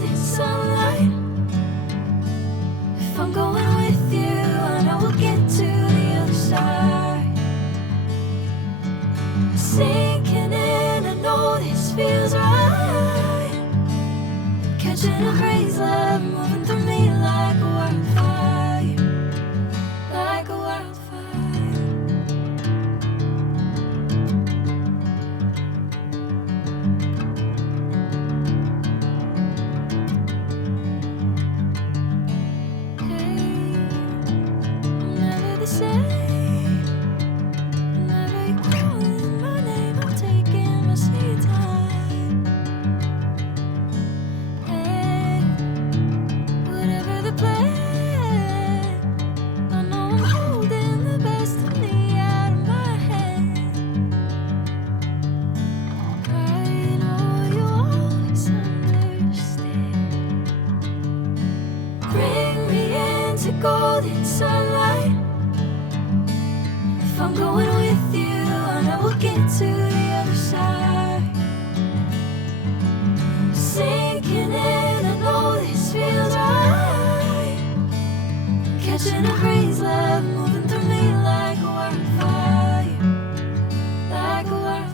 golden sunlight. If I'm going with you, I know we'll get to the other side. Sinking in, I know this feels right. Catching a breeze, love moving through me like a wildfire, like a wildfire. Hey, I'm never the same. Whenever you're calling my name, I'm taking my sweet time. Hey, whatever the plan, I know I'm holding the best of me out of my hand. I know you always understand. Bring me into golden sunlight. If I'm going with you, I know we'll get to the other side. Sinking in, I know this feels right. Catching a breeze, love moving through me like a wildfire, like a wildfire.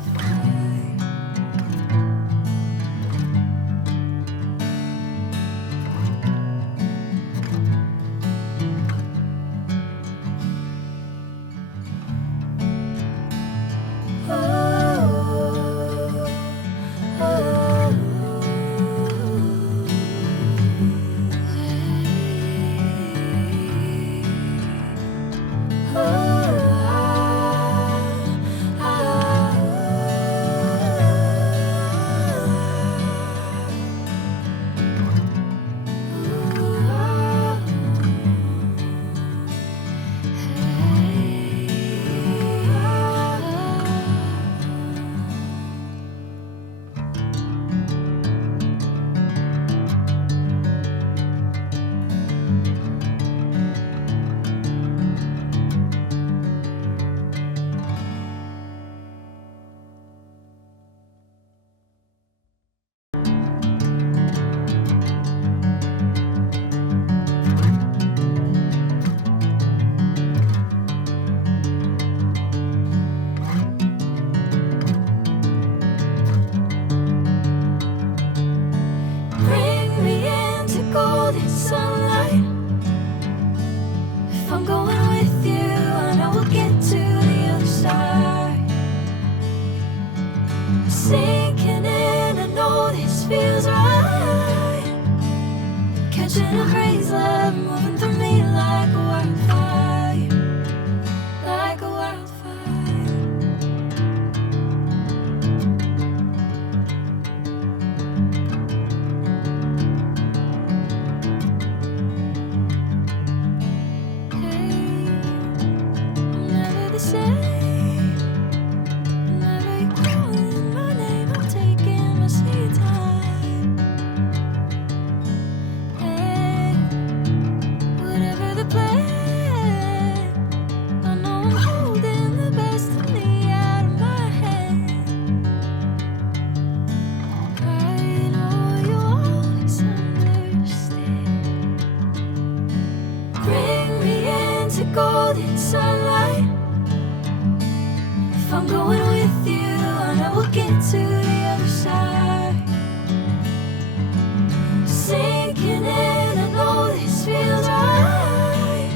Bring me into golden sunlight. If I'm going with you, I know we'll get to the other side. Sinking in, I know this feels right. Catching a breeze, love moving through me like a wildfire, like a wildfire. Hey, I'm never the same. Whenever you're calling my name, I'm taking my sweet time. Hey, whatever the plan, I know I'm holding the best of me out of my hand. I know you always understand. Bring me into golden sunlight. If I'm going with you, I know we'll get to the other side. Sinking in, I know this feels right.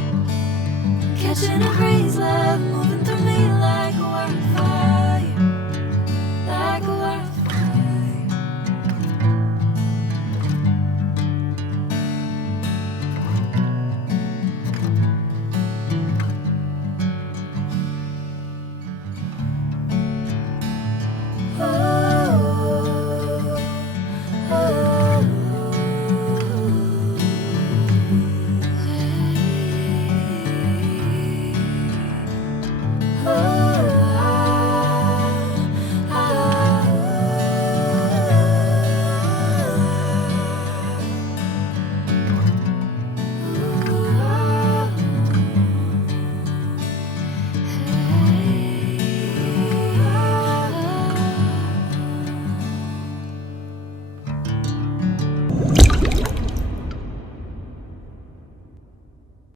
Catching a breeze, love